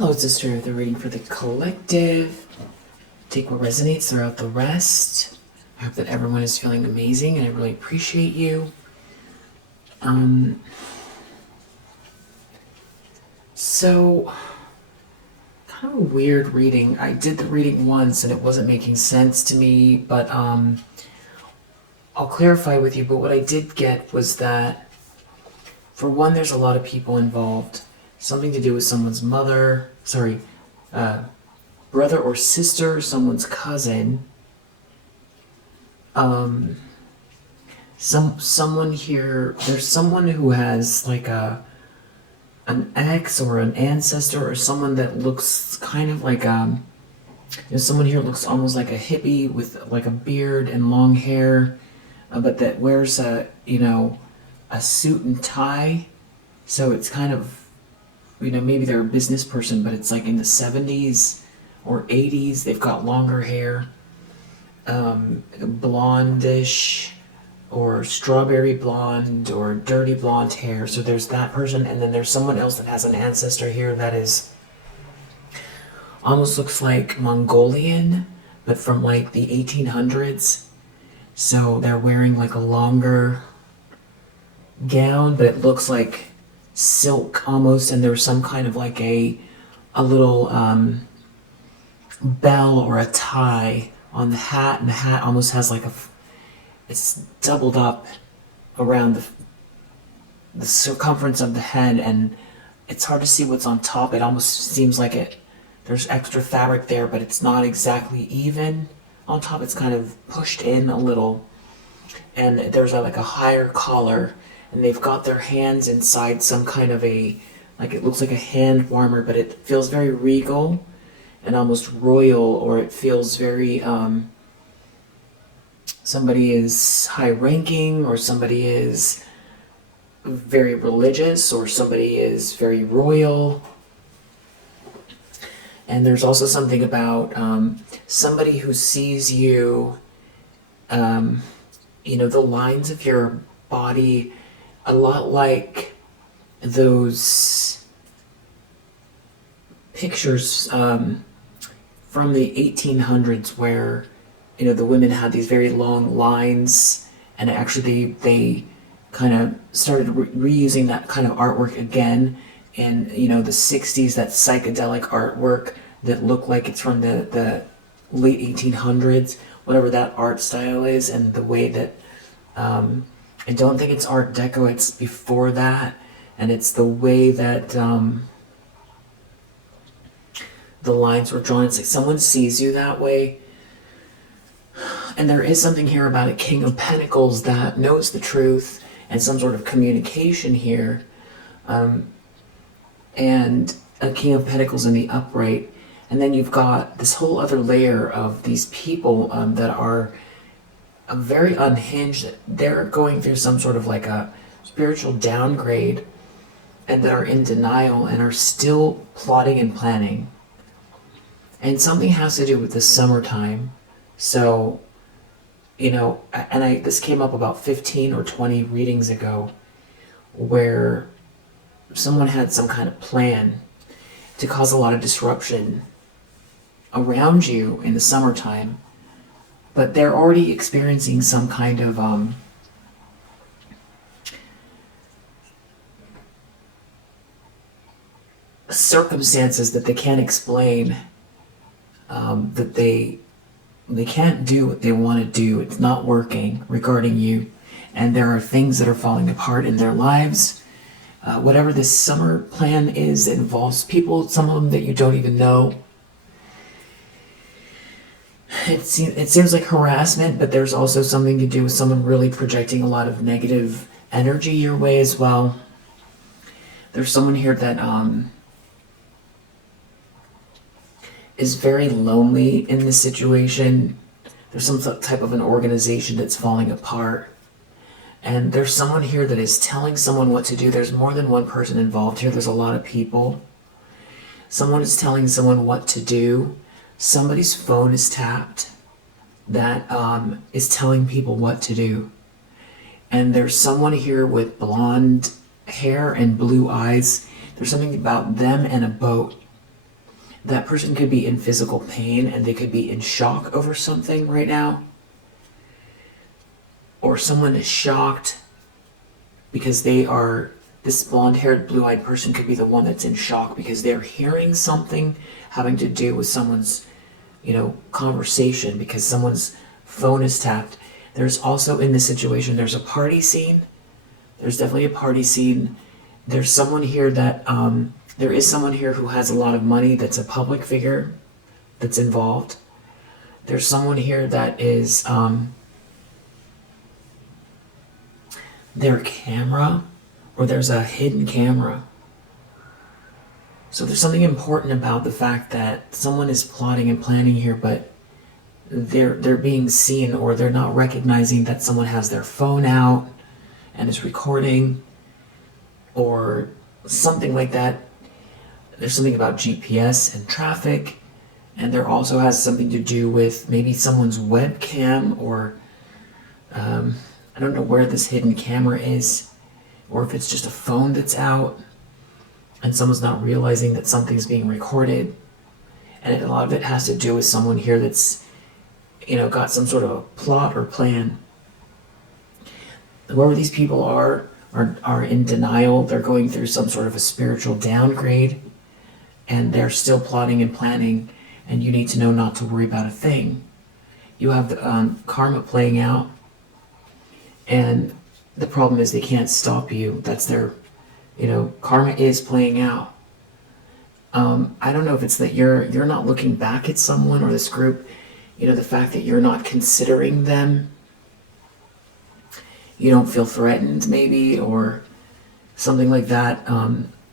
Hello, sister. The reading for the collective. Take what resonates, throw out the rest. I hope that everyone is feeling amazing, and I really appreciate you. So, kind of a weird reading. I did the reading once, and it wasn't making sense to me, but I'll clarify with you. But what I did get was that, for one, there's a lot of people involved. Something to do with someone's brother or sister, someone's cousin. Someone here, there's someone who has like an ex or an ancestor or someone that looks kind of like someone here looks almost like a hippie with like a beard and long hair, but that wears a suit and tie. So it's kind of, maybe they're a business person, but it's like in the 70s or 80s. They've got longer hair, blondish or strawberry blonde or dirty blonde hair. So there's that person, and then there's someone else that has an ancestor here that is almost looks like Mongolian, but from like the 1800s. So they're wearing like a longer gown, but it looks like silk almost, and there's some kind of like a little bell or a tie on the hat, and the hat almost has like it's doubled up around the circumference of the head, and it's hard to see what's on top. It almost seems like there's extra fabric there, but it's not exactly even on top. It's kind of pushed in a little, and there's like a higher collar, and they've got their hands inside some kind of it looks like a hand warmer, but it feels very regal and almost royal, or it feels very, somebody is high ranking, or somebody is very religious, or somebody is very royal. And there's also something about somebody who sees you, the lines of your body, a lot like those pictures from the 1800s where, the women had these very long lines, and actually they kind of started reusing that kind of artwork again in, the 60s, that psychedelic artwork that looked like it's from the late 1800s, whatever that art style is, and the way that, I don't think it's Art Deco, it's before that, and it's the way that the lines were drawn. It's like someone sees you that way. And there is something here about a King of Pentacles that knows the truth, and some sort of communication here. And a King of Pentacles in the upright. And then you've got this whole other layer of these people that are very unhinged. They're going through some sort of like a spiritual downgrade, and that are in denial and are still plotting and planning. And something has to do with the summertime. So, this came up about 15 or 20 readings ago, where someone had some kind of plan to cause a lot of disruption around you in the summertime, but they're already experiencing some kind of circumstances that they can't explain, that they can't do what they want to do. It's not working regarding you, and there are things that are falling apart in their lives. Whatever this summer plan is, it involves people, some of them that you don't even know. It seems like harassment, but there's also something to do with someone really projecting a lot of negative energy your way as well. There's someone here that is very lonely in this situation. There's some type of an organization that's falling apart. And there's someone here that is telling someone what to do. There's more than one person involved here. There's a lot of people. Someone is telling someone what to do. Somebody's phone is tapped that is telling people what to do. And there's someone here with blonde hair and blue eyes. There's something about them and a boat. That person could be in physical pain and they could be in shock over something right now. Or someone is shocked because this blonde-haired, blue-eyed person could be the one that's in shock because they're hearing something having to do with someone's, conversation, because someone's phone is tapped. There's also, in this situation, there's a party scene. There's definitely a party scene. There's someone here that, there is someone here who has a lot of money that's a public figure that's involved. There's someone here that is, their camera, or there's a hidden camera. So there's something important about the fact that someone is plotting and planning here, but they're being seen, or they're not recognizing that someone has their phone out and is recording, or something like that. There's something about GPS and traffic, and there also has something to do with maybe someone's webcam, or I don't know where this hidden camera is, or if it's just a phone that's out and someone's not realizing that something's being recorded. And a lot of it has to do with someone here that's, got some sort of a plot or plan. Whoever these people are in denial. They're going through some sort of a spiritual downgrade, and they're still plotting and planning, and you need to know not to worry about a thing. You have the karma playing out, and the problem is they can't stop you. That's their, karma is playing out. I don't know if it's that you're not looking back at someone or this group, the fact that you're not considering them. You don't feel threatened, maybe, or something like that.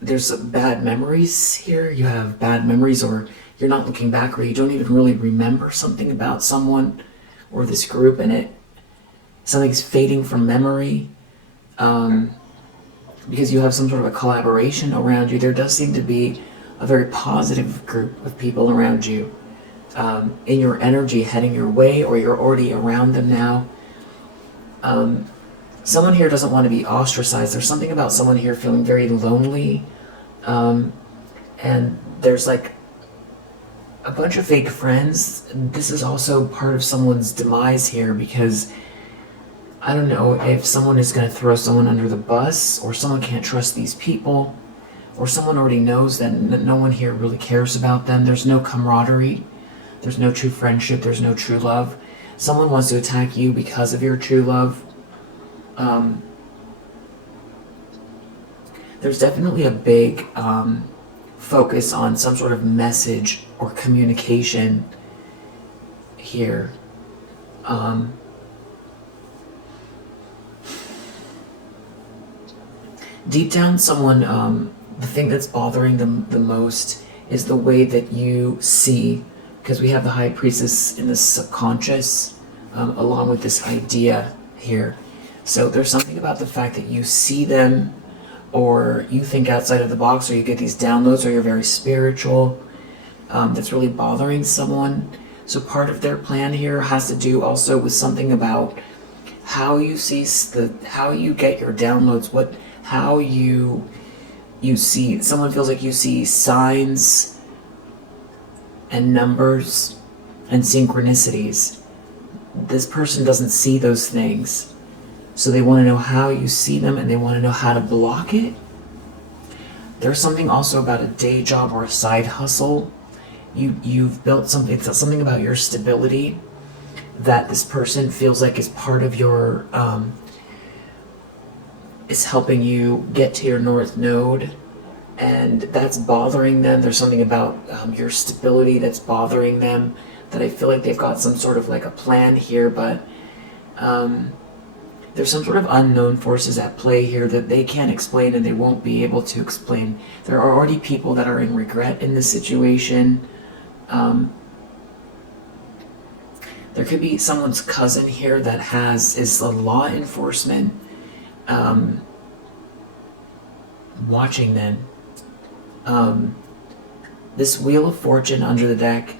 There's bad memories here. You have bad memories, or you're not looking back, or you don't even really remember something about someone or this group, and something's fading from memory. Because you have some sort of a collaboration around you. There does seem to be a very positive group of people around you, in your energy, heading your way, or you're already around them now. Someone here doesn't want to be ostracized. There's something about someone here feeling very lonely, and there's like a bunch of fake friends. This is also part of someone's demise here, because I don't know if someone is going to throw someone under the bus, or someone can't trust these people, or someone already knows that no one here really cares about them. There's no camaraderie. There's no true friendship. There's no true love. Someone wants to attack you because of your true love. There's definitely a big focus on some sort of message or communication here. Deep down, someone, the thing that's bothering them the most is the way that you see, because we have the High Priestess in the subconscious, along with this idea here. So there's something about the fact that you see them, or you think outside of the box, or you get these downloads, or you're very spiritual, that's really bothering someone. So part of their plan here has to do also with something about how you see how you get your downloads, how you see. Someone feels like you see signs and numbers and synchronicities. This person doesn't see those things. So they want to know how you see them, and they want to know how to block it. There's something also about a day job or a side hustle. You've built something. It's something about your stability that this person feels like is part of your, is helping you get to your North Node, and that's bothering them. There's something about your stability that's bothering them, that I feel like they've got some sort of like a plan here, but there's some sort of unknown forces at play here that they can't explain, and they won't be able to explain. There are already people that are in regret in this situation. There could be someone's cousin here that is a law enforcement, watching them. This Wheel of Fortune under the deck,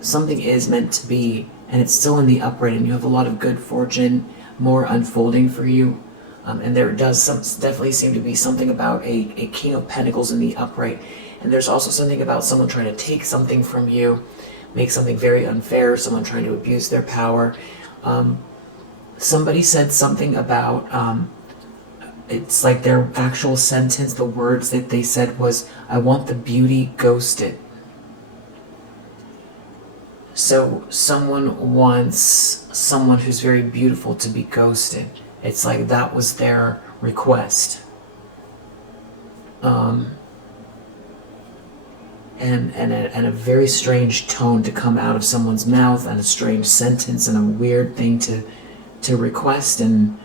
something is meant to be, and it's still in the upright, and you have a lot of good fortune, more unfolding for you. And there does definitely seem to be something about a King of Pentacles in the upright. And there's also something about someone trying to take something from you, make something very unfair, someone trying to abuse their power. Somebody said something about, it's like their actual sentence, the words that they said was, I want the beauty ghosted. So someone wants someone who's very beautiful to be ghosted. It's like that was their request. And a very strange tone to come out of someone's mouth, and a strange sentence, and a weird thing to request, and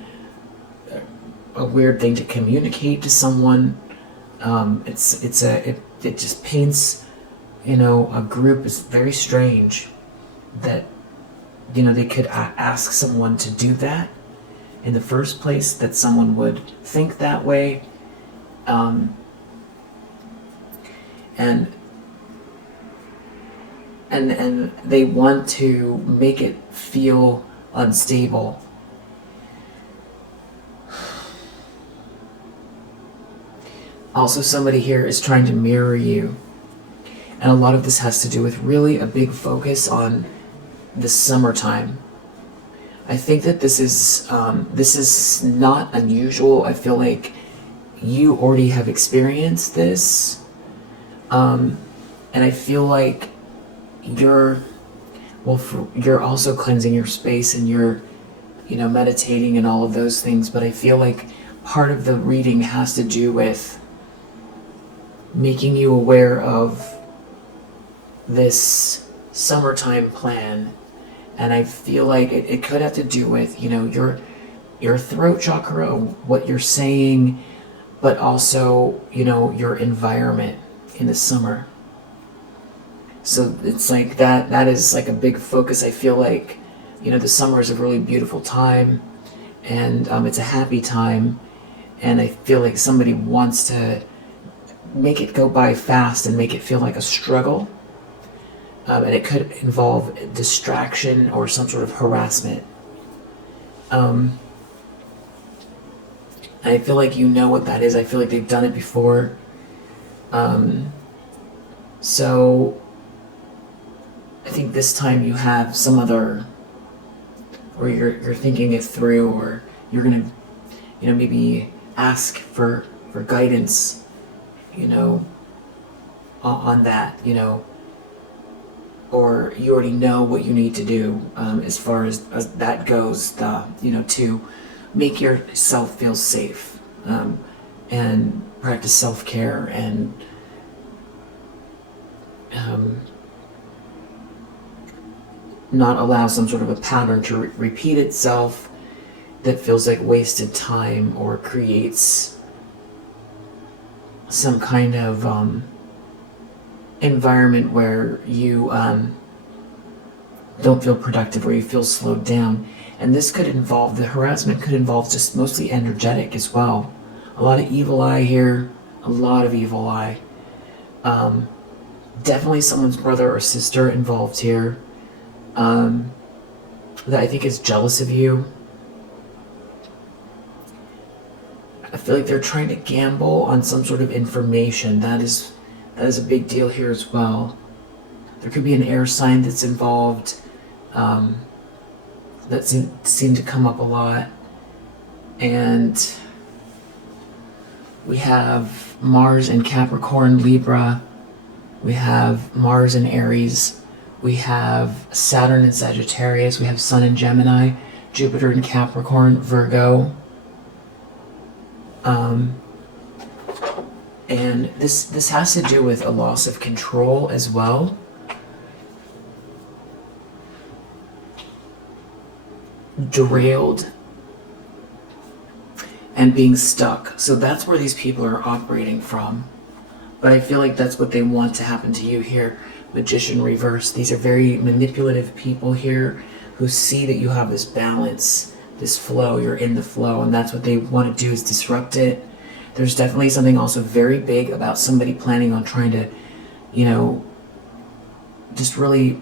a weird thing to communicate to someone. It just paints, a group is very strange that, they could ask someone to do that in the first place, that someone would think that way. And they want to make it feel unstable. Also, somebody here is trying to mirror you. And a lot of this has to do with really a big focus on the summertime. I think that this is not unusual. I feel like you already have experienced this. And I feel like you're also cleansing your space, and you're, meditating and all of those things. But I feel like part of the reading has to do with making you aware of this summertime plan. And I feel like it could have to do with, your throat chakra, what you're saying, but also, your environment in the summer. So it's like that is like a big focus. I feel like, the summer is a really beautiful time, and it's a happy time. And I feel like somebody wants to make it go by fast and make it feel like a struggle. And it could involve distraction or some sort of harassment. I feel like you know what that is. I feel like they've done it before. So I think this time you have some other, or you're thinking it through, or you're gonna, maybe ask for guidance, on that, or you already know what you need to do as far as that goes, to make yourself feel safe, and practice self-care, and not allow some sort of a pattern to repeat itself that feels like wasted time, or creates some kind of environment where you don't feel productive, or you feel slowed down. And this could involve, the harassment could involve just mostly energetic as well. A lot of evil eye here, a lot of evil eye. Definitely someone's brother or sister involved here, that I think is jealous of you. I feel like they're trying to gamble on some sort of information. That is a big deal here as well. There could be an air sign that's involved, that seem to come up a lot. And we have Mars in Capricorn, Libra. We have Mars in Aries. We have Saturn in Sagittarius. We have Sun in Gemini, Jupiter in Capricorn, Virgo. And this has to do with a loss of control as well. Derailed and being stuck. So that's where these people are operating from. But I feel like that's what they want to happen to you here. Magician reverse. These are very manipulative people here who see that you have this balance, this flow, you're in the flow, and that's what they want to do, is disrupt it. There's definitely something also very big about somebody planning on trying to, just really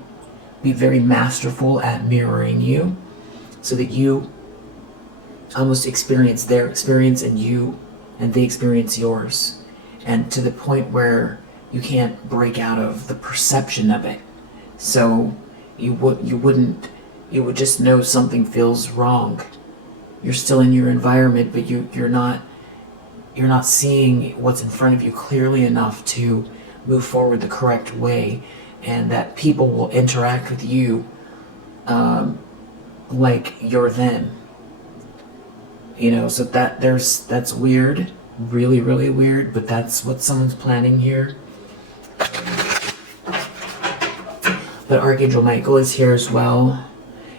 be very masterful at mirroring you, so that you almost experience their experience and you, and they experience yours, and to the point where you can't break out of the perception of it. So you would just know something feels wrong. You're still in your environment, but you're not seeing what's in front of you clearly enough to move forward the correct way, and that people will interact with you like you're them. So that's weird, really, really weird, but that's what someone's planning here. But Archangel Michael is here as well.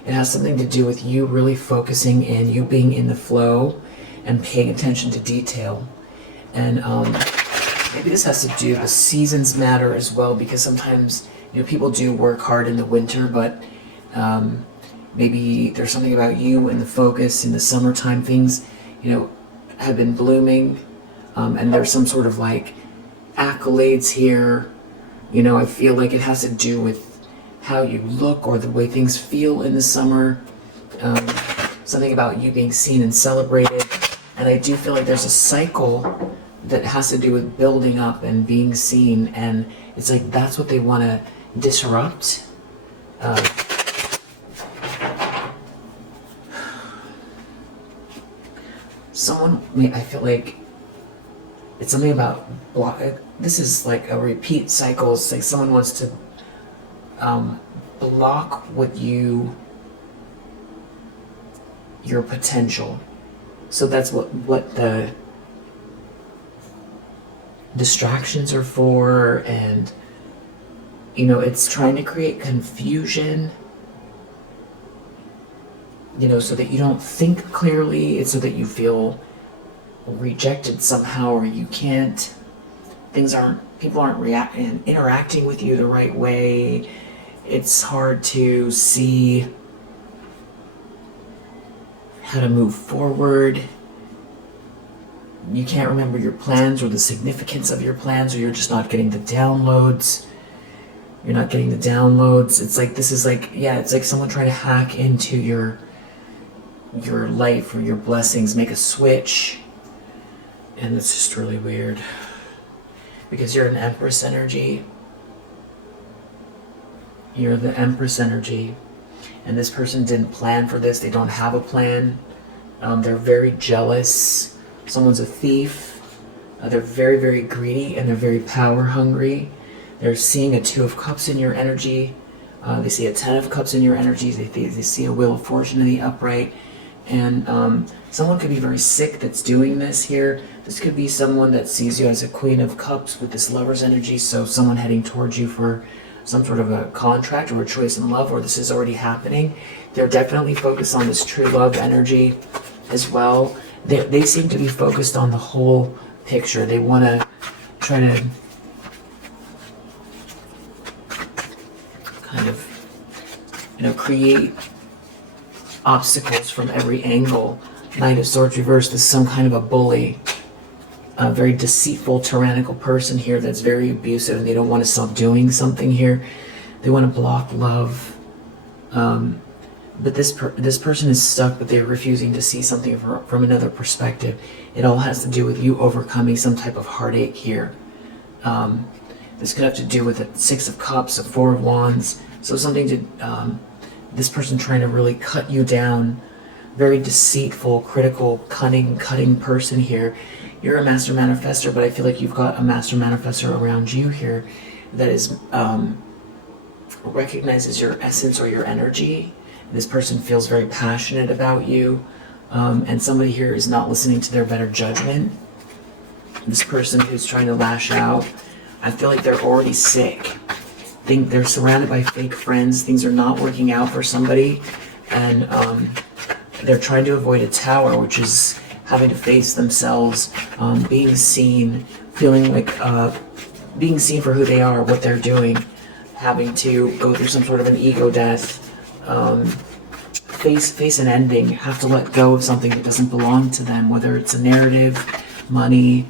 It has something to do with you really focusing in, you being in the flow and paying attention to detail. And maybe this has to do, the seasons matter as well, because sometimes, people do work hard in the winter, but maybe there's something about you and the focus in the summertime. Things, have been blooming, and there's some sort of like accolades here. I feel like it has to do with how you look or the way things feel in the summer. Something about you being seen and celebrated. And I do feel like there's a cycle that has to do with building up and being seen, and it's like that's what they want to disrupt. I feel like it's something about block. This is like a repeat cycle. It's like someone wants to block your potential. So that's what the distractions are for, and it's trying to create confusion, so that you don't think clearly. It's so that you feel rejected somehow, or you can't, people aren't interacting with you the right way. It's hard to see how to move forward. You can't remember your plans or the significance of your plans, or you're just not getting the downloads. You're not getting the downloads. It's like, this is like, it's like someone trying to hack into your life or your blessings, make a switch. And it's just really weird, because you're an empress energy. You're the empress energy, and this person didn't plan for this. They don't have a plan. They're very jealous. Someone's a thief. They're very, very greedy, and they're very power hungry. They're seeing a 2 of Cups in your energy. They see a 10 of Cups in your energy. They see a Wheel of Fortune in the upright. And someone could be very sick that's doing this here. This could be someone that sees you as a Queen of Cups with this Lover's energy. So someone heading towards you for some sort of a contract or a choice in love, or this is already happening. They're definitely focused on this true love energy as well. They seem to be focused on the whole picture. They want to try to kind of, create obstacles from every angle. Knight of Swords reversed. This is some kind of a bully, a very deceitful, tyrannical person here that's very abusive, and they don't want to stop doing something here. They want to block love. But this person is stuck, but they're refusing to see something from another perspective. It all has to do with you overcoming some type of heartache here. This could have to do with a 6 of Cups, a 4 of Wands. So something to, this person trying to really cut you down. Very deceitful, critical, cutting person here. You're a master manifestor, but I feel like you've got a master manifestor around you here that is recognizes your essence or your energy. This person feels very passionate about you, and somebody here is not listening to their better judgment. This person who's trying to lash out, I feel like they're already sick. They're surrounded by fake friends. Things are not working out for somebody, and they're trying to avoid a tower, which is having to face themselves, being seen, feeling like being seen for who they are, what they're doing, having to go through some sort of an ego death, face an ending, have to let go of something that doesn't belong to them, whether it's a narrative, money,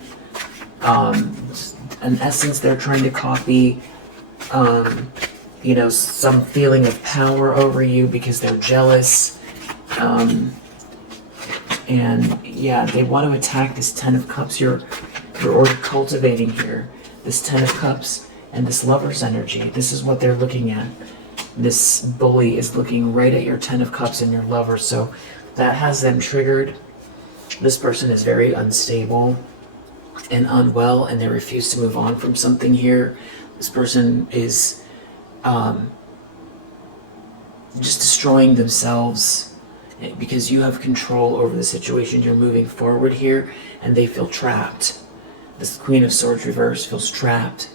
an essence they're trying to copy, some feeling of power over you because they're jealous. And yeah, they want to attack this Ten of Cups. You're already cultivating here. This Ten of Cups and this Lover's energy. This is what they're looking at. This bully is looking right at your Ten of Cups and your Lover. So that has them triggered. This person is very unstable and unwell, and they refuse to move on from something here. This person is just destroying themselves because you have control over the situation. You're moving forward here, and they feel trapped. This Queen of Swords reverse feels trapped.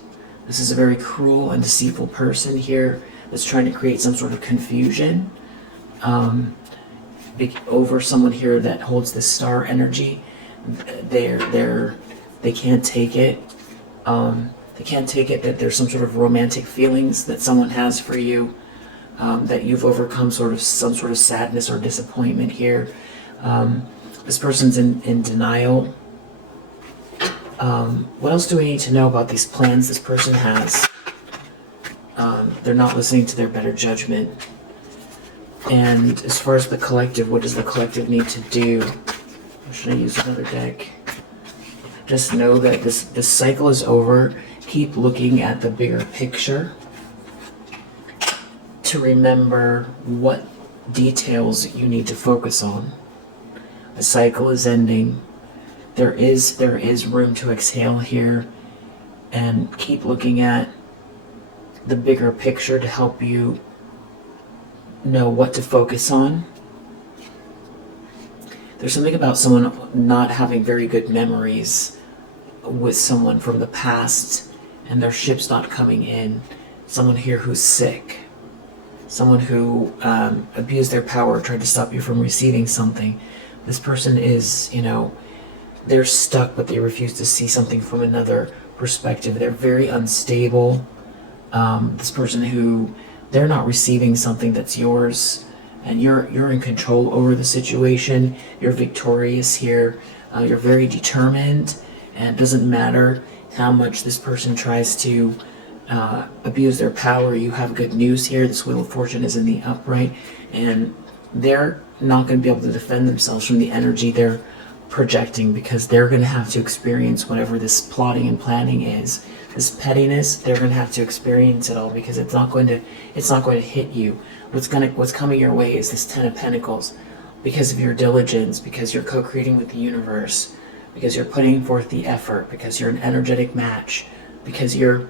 This is a very cruel and deceitful person here that's trying to create some sort of confusion over someone here that holds this star energy. They can't take it. They can't take it that there's some sort of romantic feelings that someone has for you, that you've overcome some sort of sadness or disappointment here. This person's in denial. What else do we need to know about these plans this person has? They're not listening to their better judgment. And as far as the collective, what does the collective need to do? Or should I use another deck? Just know that this cycle is over. Keep looking at the bigger picture to remember what details you need to focus on. The cycle is ending. There is room to exhale here, and keep looking at the bigger picture to help you know what to focus on. There's something about someone not having very good memories with someone from the past, and their ship's not coming in. Someone here who's sick. Someone who abused their power, tried to stop you from receiving something. This person is, they're stuck, but they refuse to see something from another perspective. They're very unstable. This person who, they're not receiving something that's yours, and you're in control over the situation. You're victorious here. You're very determined, and it doesn't matter how much this person tries to abuse their power. You have good news here. This Wheel of Fortune is in the upright, and they're not going to be able to defend themselves from the energy they're projecting, because they're going to have to experience whatever this plotting and planning is. This pettiness, they're going to have to experience it all, because it's not going to hit you. What's coming your way is this Ten of Pentacles, because of your diligence, because you're co-creating with the universe, because you're putting forth the effort, because you're an energetic match, because you're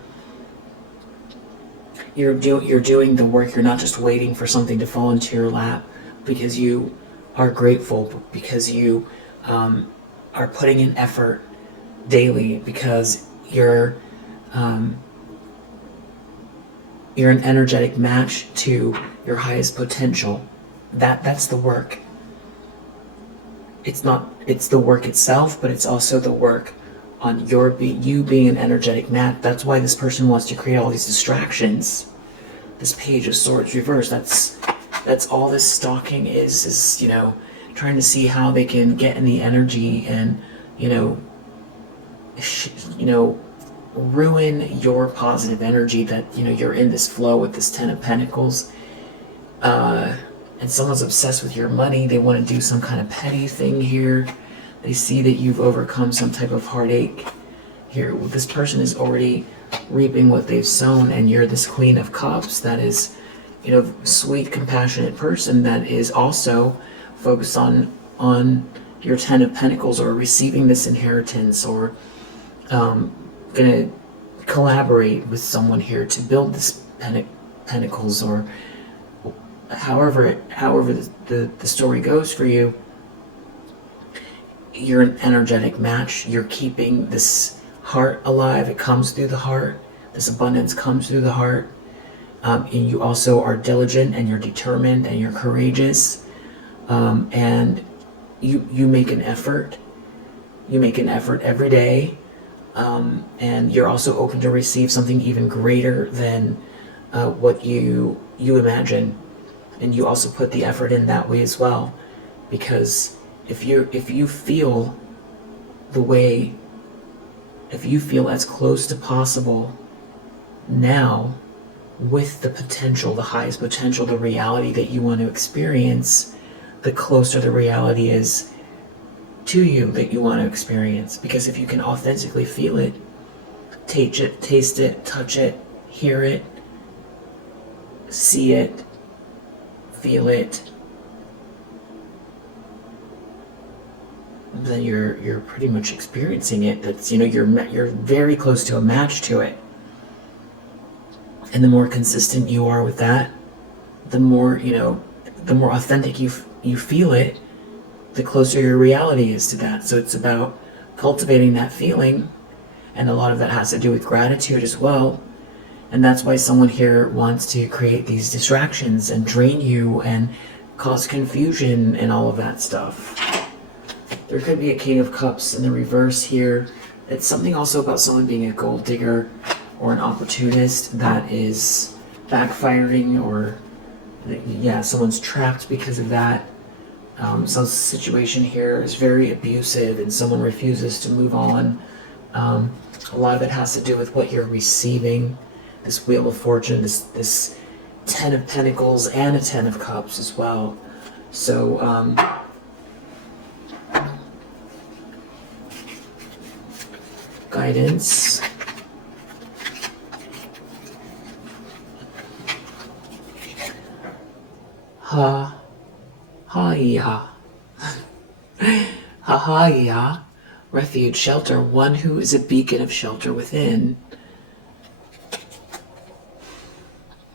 doing the work. You're not just waiting for something to fall into your lap, because you are grateful, because you are putting in effort daily, because you're an energetic match to your highest potential. That's the work. It's the work itself, but it's also the work on you being an energetic match. That's why this person wants to create all these distractions. This Page of Swords reverse, that's all this stalking is trying to see how they can get in the energy and ruin your positive energy, that you're in this flow with this Ten of Pentacles. And someone's obsessed with your money. They want to do some kind of petty thing here. They see that you've overcome some type of heartache here. This person is already reaping what they've sown, and you're this Queen of Cups that is, sweet, compassionate person that is also focused on your Ten of Pentacles, or receiving this inheritance, or gonna collaborate with someone here to build this Pentacles, or however the story goes for you. You're an energetic match. You're keeping this heart alive. It comes through the heart. This abundance comes through the heart. And you also are diligent, and you're determined, and you're courageous. And you make an effort. You make an effort every day. And you're also open to receive something even greater than what you imagine. And you also put the effort in that way as well, because if you feel as close to possible now, with the potential, the highest potential, the reality that you want to experience, the closer the reality is to you that you want to experience. Because if you can authentically feel it, taste it, touch it, hear it, see it, feel it, then you're pretty much experiencing it. That's, you know, you're very close to a match to it. And the more consistent you are with that, the more, you know, the more authentic you feel it, the closer your reality is to that. So it's about cultivating that feeling, and a lot of that has to do with gratitude as well. And that's why someone here wants to create these distractions and drain you and cause confusion and all of that stuff. There could be a King of Cups in the reverse here. It's something also about someone being a gold digger or an opportunist that is backfiring, or yeah, someone's trapped because of that. So the situation here is very abusive and someone refuses to move on. A lot of it has to do with what you're receiving. This Wheel of Fortune, this 10 of Pentacles and a 10 of Cups as well. So guidance. Ha-ha-ya. Refuge, shelter, one who is a beacon of shelter within.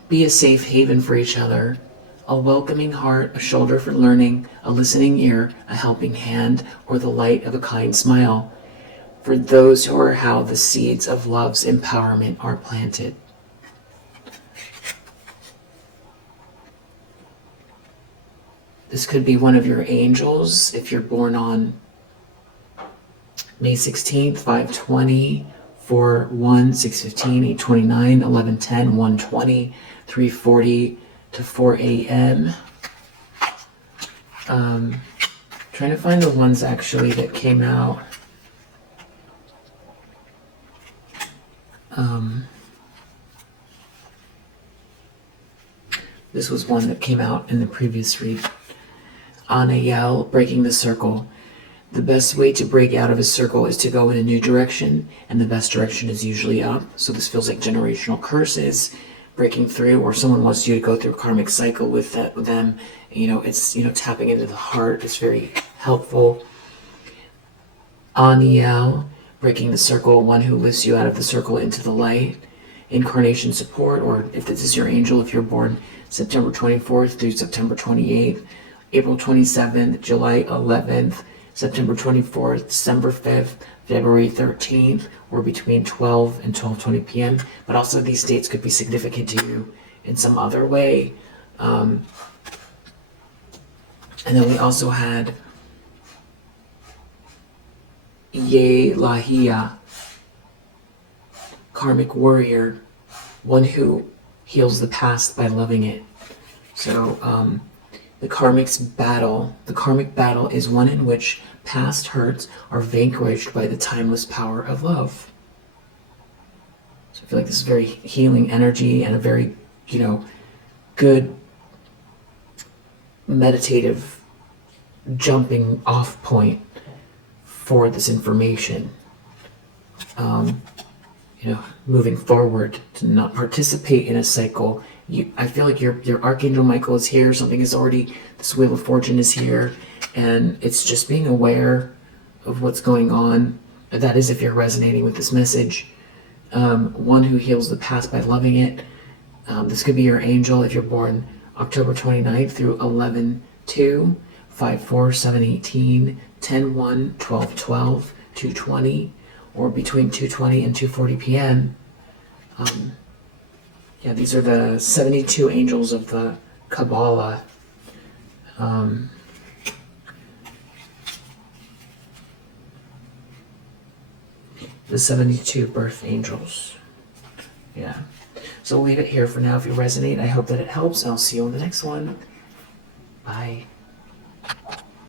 Be a safe haven for each other. A welcoming heart, a shoulder for learning, a listening ear, a helping hand, or the light of a kind smile. For those who are how the seeds of love's empowerment are planted. This could be one of your angels if you're born on May 16th, 5:20, 4:1, 6:15, 8:29, 11:10, 1:20, 3:40 to 4 a.m. Trying to find the ones actually that came out. This was one that came out in the previous read. Anayel, breaking the circle. The best way to break out of a circle is to go in a new direction, and the best direction is usually up. So this feels like generational curses, breaking through, or someone wants you to go through a karmic cycle with them. You know, it's, you know, tapping into the heart is very helpful. Aniel, breaking the circle, one who lifts you out of the circle into the light. Incarnation support, or if this is your angel, if you're born September 24th through September 28th, April 27th, July 11th, September 24th, December 5th, February 13th, or between 12 and 12:20 p.m. But also these dates could be significant to you in some other way. And then we also had Ye Lahia, karmic warrior, one who heals the past by loving it. So the karmic battle is one in which past hurts are vanquished by the timeless power of love. So I feel like this is very healing energy and a very, you know, good meditative jumping off point for this information. You know, moving forward, to not participate in a cycle. I feel like your Archangel Michael is here. Something is already, this Wheel of Fortune is here, and it's just being aware of what's going on. That is if you're resonating with this message. One who heals the past by loving it. This could be your angel if you're born October 29th through 11/2, 5/4, 7/18, 10/1, 12/12, 2/20, or between 2:20 and 2:40 p.m. Yeah, these are the 72 angels of the Kabbalah. The 72 birth angels. Yeah. So we'll leave it here for now. If you resonate, I hope that it helps. I'll see you on the next one. Bye.